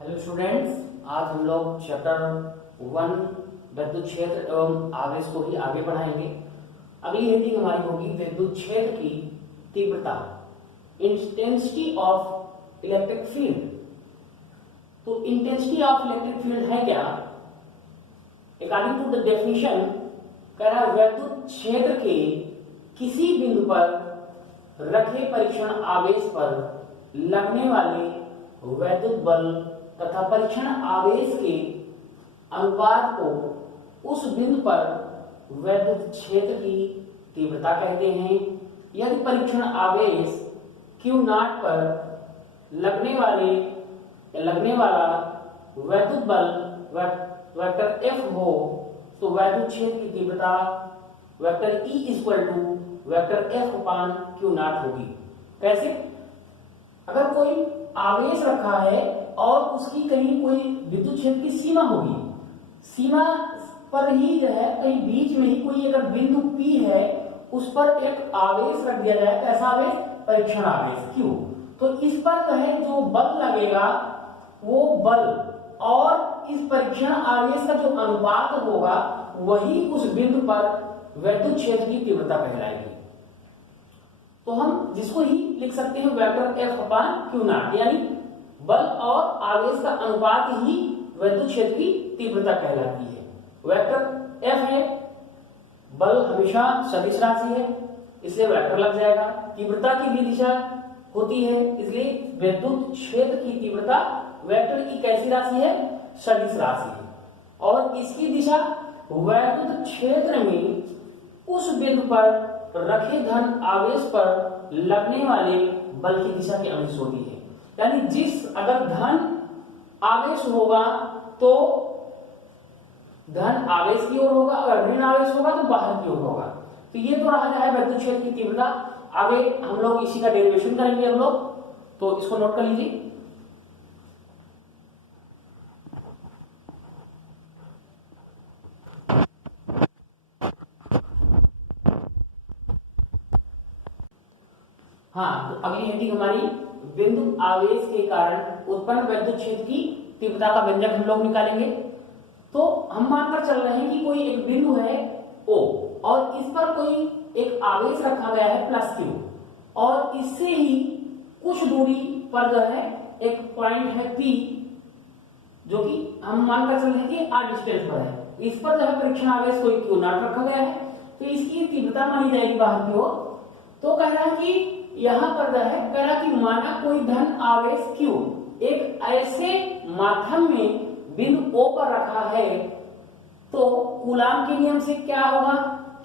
Hello students, आज हम लोग चैप्टर 1 विद्युत क्षेत्र एवं आवेश को ही आगे बढ़ाएंगे। अगली हेडिंग हमारी होगी विद्युत क्षेत्र की तीव्रता, इंटेंसिटी ऑफ इलेक्ट्रिक फील्ड। तो इंटेंसिटी ऑफ इलेक्ट्रिक फील्ड है क्या? अकॉर्डिंग टू द डेफिनेशन कह रहा है विद्युत क्षेत्र के किसी बिंदु पर रखे परीक्षण आवेश पर लगने वाले वैद्युत बल तथा परीक्षण आवेश के अनुपात को उस बिंदु पर वैद्युत क्षेत्र की तीव्रता कहते हैं। यदि परीक्षण आवेश Q0 पर लगने वाला वैद्युत बल वेक्टर F हो तो वैद्युत क्षेत्र की तीव्रता vector E equal to vector F upon Q0 होगी। कैसे? अगर कोई आवेश रखा है और उसकी कहीं कोई विद्युत क्षेत्र की सीमा होगी, सीमा पर ही जो है कहीं बीच में ही कोई अगर बिंदु P है उस पर एक आवेश रख दिया जाए। कैसा आवेश? परीक्षण आवेश Q। तो इस पर जो है जो बल लगेगा वो बल और इस परीक्षण आवेश का जो अनुपात होगा वही उस बिंदु पर वैद्युत क्षेत्र की तीव्रता कहलाएगी। तो हम जिसको ही लिख सकते हैं वेक्टर F अपान Q0, यानी बल और आवेश का अनुपात ही वैद्युत क्षेत्र की तीव्रता कहलाती है। वेक्टर F है, बल हमेशा सदिश राशि है इसलिए वेक्टर लग जाएगा। तीव्रता की भी दिशा होती है इसलिए विद्युत क्षेत्र की तीव्रता वेक्टर की कैसी राशि है? सदिश राशि है। और इसकी दिशा वैद्युत क्षेत्र में उस बिंदु पर रखे धन आवेश पर लगने वाले बल की दिशा के अनुरूप होती है। यानी जिस अगर धन आवेश होगा तो धन आवेश की ओर होगा, अगर ऋण आवेश होगा तो बाहर की ओर होगा। तो ये तो रहा है विद्युत क्षेत्र की तीव्रता। आगे हम लोग इसी का डेरिवेशन करेंगे हम लोग, तो इसको नोट कर लीजिए। हाँ, तो अगली हेडिंग हमारी बिंदु आवेश के कारण उत्पन्न विद्युत क्षेत्र की तीव्रता का व्यंजक हम लोग निकालेंगे। तो हम मानकर चल रहे हैं कि कोई एक बिंदु है O और इस पर कोई एक आवेश रखा गया है +Q और इससे ही कुछ दूरी पर जो है एक पॉइंट है P जो कि हम मानकर चल रहे हैं कि r डिस्टेंस पर है। इस पर जो है परीक्षण आवेश कोई Q0 रखा गया है तो इसकी तीव्रता मानी जाएगी बाहर की ओर। तो कह रहा है कि यहां पर जो है कह रहा कि माना कोई धन आवेश Q एक ऐसे माध्यम में बिंदु O पर रखा है तो कूलाम के नियम से क्या होगा?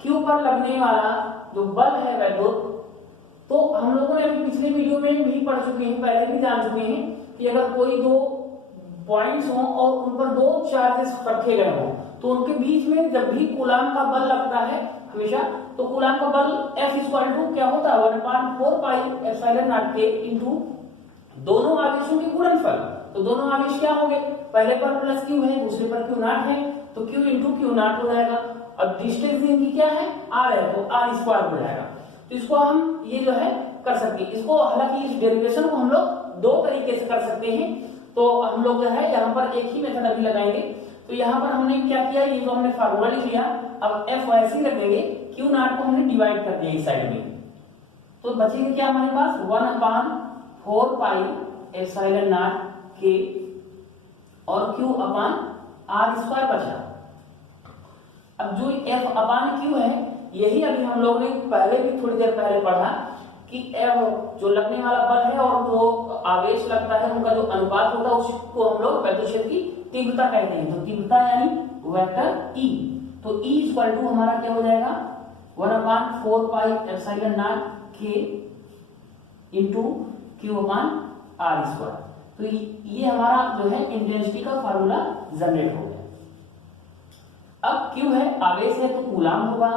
Q पर लगने वाला जो बल है वैद्युत, तो हम लोगों ने अभी पिछले वीडियो में भी पढ़ चुके हैं, पहले भी जान चुके हैं कि अगर कोई दो पॉइंट्स हों और उन पर दो चार्जेस रखे गए हों तो उनके बीच में जब भी कूलाम का बल लगता है हमेशा, तो कूलाम का बल F इक्वल टू क्या होता है? 1/4 पाई एप्सिलॉन नॉट के इनटू दोनों आवेशों के गुणनफल। तो दोनों आवेश क्या होंगे? पहले पर +Q है, दूसरे पर Q0 है, तो Q इंटू Q0 हो जाएगा। अब डिस्टेंस इनकी क्या है? R है, तो R स्क्वायर हो जाएगा। तो इसको हम ये जो है कर सकते हैं। इसको हालांकि इस डेरिवेशन को हम लोग दो तरीके से कर सकते हैं। तो हम लोग जो है यहाँ पर एक ही मेथड अभी लगाएंगे। तो यहाँ पर हमने क्या किया, ये जो हमने फार्मूला लिख लिया, अब F वैसे ही रखेंगे, Q0 को हमने डिवाइड कर दिया इस साइड में, तो बचेगा क्या हमारे पास? 1/4 पाई एप्सिलॉन नॉट के और Q अपान R स्क्वायर बचा। अब जो F अपान Q है यही अभी हम लोग ने पहले भी थोड़ी देर पहले पढ़ा कि F जो लगने वाला बल है और जो आवेश लगता है उनका जो अनुपात होता है उसको हम लोग विद्युत क्षेत्र की तीव्रता कहते हैं। तो तीव्रता यानी वेक्टर E, तो E इक्वल टू हमारा क्या हो जाएगा? 1/4 पाई एप्सिलॉन नॉट के इंटू Q अपान R स्क्वायर। तो ये हमारा जो है इंटेंसिटी का फार्मूला जनरेट हो गया। अब Q है, आवेश है, तो कूलाम होगा,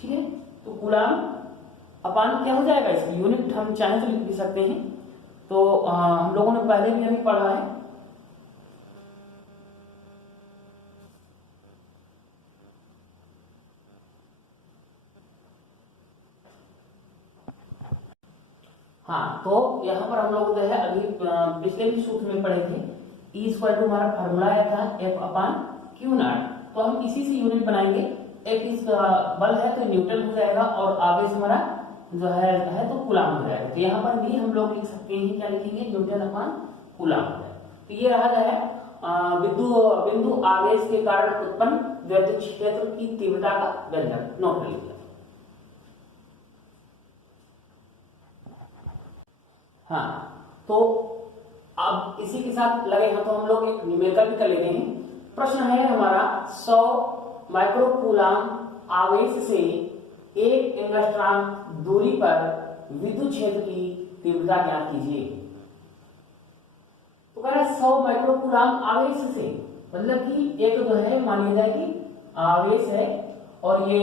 ठीक है। तो कूलाम अपान क्या हो जाएगा? इसकी यूनिट हम चाहे तो लिख भी सकते हैं। तो हम लोगों ने पहले भी अभी पढ़ा है। हाँ, तो यहाँ पर हम लोग जो है अभी पिछले भी सूत्र में पढ़े थे E इक्वल टू हमारा फॉर्मूला आया था F अपान क्यू नॉट, तो हम इसी से यूनिट बनाएंगे। F इस बल है तो न्यूटन हो जाएगा और आवेश हमारा जो है तो कूलाम हो जाएगा। तो यहाँ पर भी हम लोग लिख सकते हैं, क्या लिखेंगे, न्यूटन अपान कूलाम हो जाएगा। तो ये रहा जो है बिंदु आवेश के कारण उत्पन्न विद्युत क्षेत्र की तीव्रता का व्यंजक। नोट कर लीजिए। हाँ, तो अब इसी के साथ लगे हैं तो हम लोग एक न्यूमेरिकल भी कर लेते हैं। प्रश्न है हमारा 100 माइक्रोकूलाम आवेश से 1 एंगस्ट्रॉम दूरी पर विद्युत क्षेत्र की तीव्रता ज्ञात कीजिए। तो कह रहा है 100 माइक्रोकूलाम आवेश से, मतलब कि एक जो है मान लिया जाए कि आवेश है और ये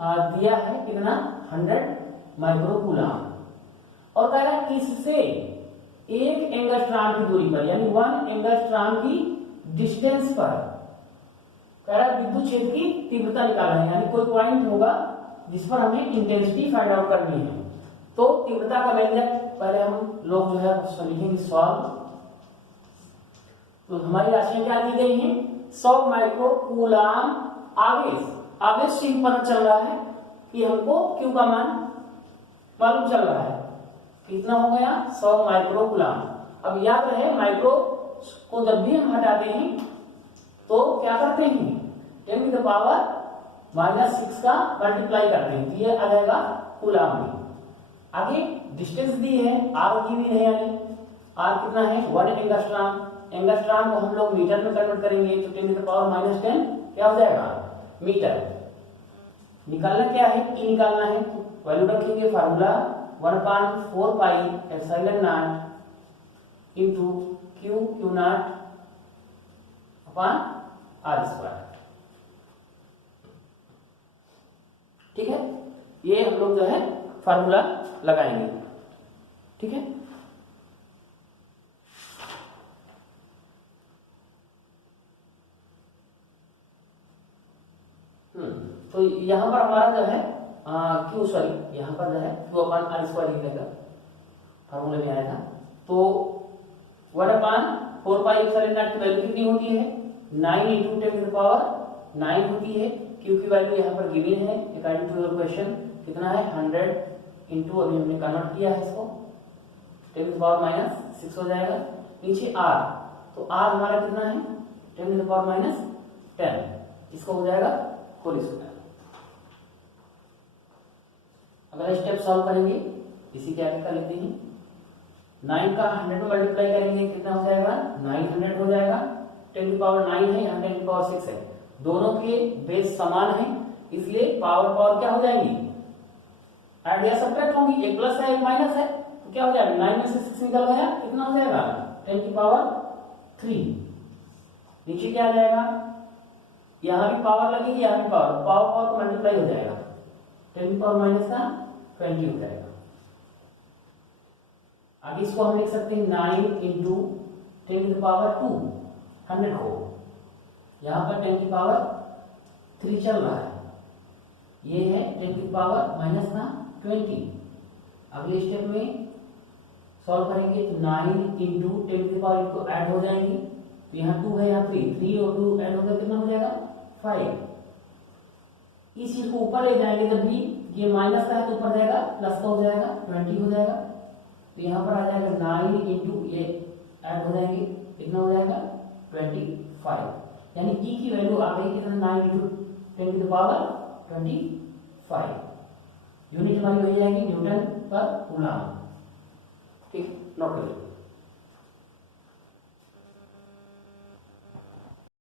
दिया है कितना 100 माइक्रोकूलाम, और कह रहा है इससे 1 एंगस्ट्रॉम की दूरी पर यानी 1 एंगस्ट्रॉम की डिस्टेंस पर कह रहा है विद्युत क्षेत्र की तीव्रता निकालना है, यानी कोई पॉइंट होगा जिस पर हमें इंटेंसिटी फाइंड आउट करनी है। तो तीव्रता का व्यंजक पहले हम लोग जो है लिखेंगे सॉल्व। तो हमारी राशियां क्या दी गई हैं, 100 माइक्रोकूलाम आवेश से पता चल रहा है कि हमको Q का मान मालूम चल रहा है, कितना हो गया 100 माइक्रोकूलाम। अब याद रहे माइक्रो को जब भी हम हटाते हैं तो क्या करते हैं, 10 की पावर -6 का मल्टीप्लाई करते हैं, ये आ जाएगा कूलाम में। आगे डिस्टेंस दी है r की भी नहीं आई, r कितना है 1 एंगस्ट्रॉम, एंगस्ट्रॉम को हम लोग मीटर में कन्वर्ट करेंगे तो 10 की पावर -10 क्या हो जाएगा मीटर। निकालना क्या है, E निकालना है, वैल्यू रखेंगे formula 1/4 pi epsilon not into Q not upon R square. ठीक है, ये हम लोग जो है फार्मूला लगाएंगे। ठीक है, तो यहां पर हमारा जो है Q सॉरी यहां पर जो है Q अपान R स्क्वायर लिखेगा, फार्मूले में आया था। तो 1/4 पाई एप्सिलॉन नॉट की वैल्यू कितनी होती है 9 इंटू 10 की पावर 9 होती है। Q की वैल्यू यहाँ पर गिवन है अकॉर्डिंग टू योर क्वेश्चन, कितना है 100 इंटू, अभी हमने कन्वर्ट किया है इसको, 10 की पावर -6 हो जाएगा। नीचे R, तो R हमारा कितना है 10 की पावर -10, इसको हो जाएगा होल स्क्वायर। अगला स्टेप सॉल्व करेंगे, इसी के आगे कर लेते हैं। 9 का 100 में मल्टीप्लाई करेंगे कितना हो जाएगा 900 हो जाएगा। 10 की पावर 9 है, यहाँ 10 की पावर 6 है, दोनों के बेस समान है, इसलिए पावर क्या हो जाएंगी ऐड या सब्ट्रैक्ट होंगी, एक प्लस है एक माइनस है, तो क्या हो जाएगा 9 में से 6 निकल गया, कितना हो जाएगा 10 की पावर 3। नीचे क्या आ जाएगा, यहां भी पावर लगेगी, यहां भी पावर को मल्टीप्लाई हो जाएगा, 10 की पावर -20 हो जाएगा। आगे इसको हम लिख सकते हैं 9 इंटू 10 की पावर 2 100 को, यहां पर 10 की पावर 3 चल रहा है, ये है 10 की पावर -20। अगले स्टेप में सॉल्व करेंगे तो 9 इंटू 10 की पावर इनको ऐड हो जाएंगे, तो यहाँ 2 है, यहाँ 3 और 2 ऐड होकर कितना हो जाएगा 5। इस चीज को ऊपर ले जाएंगे, जब भी ये माइनस का है तो ऊपर जाएगा, प्लस का हो जाएगा 20 हो जाएगा, तो यहाँ पर आ जाएगा 9 इंटू ये ऐड हो जाएंगे, कितना हो जाएगा 25, यानी E की वैल्यू आ गई कितना 9 इंटू 10 की पावर 25। यूनिट हमारी हो जाएगी न्यूटन पर कूलम। ठीक, नोट करिए।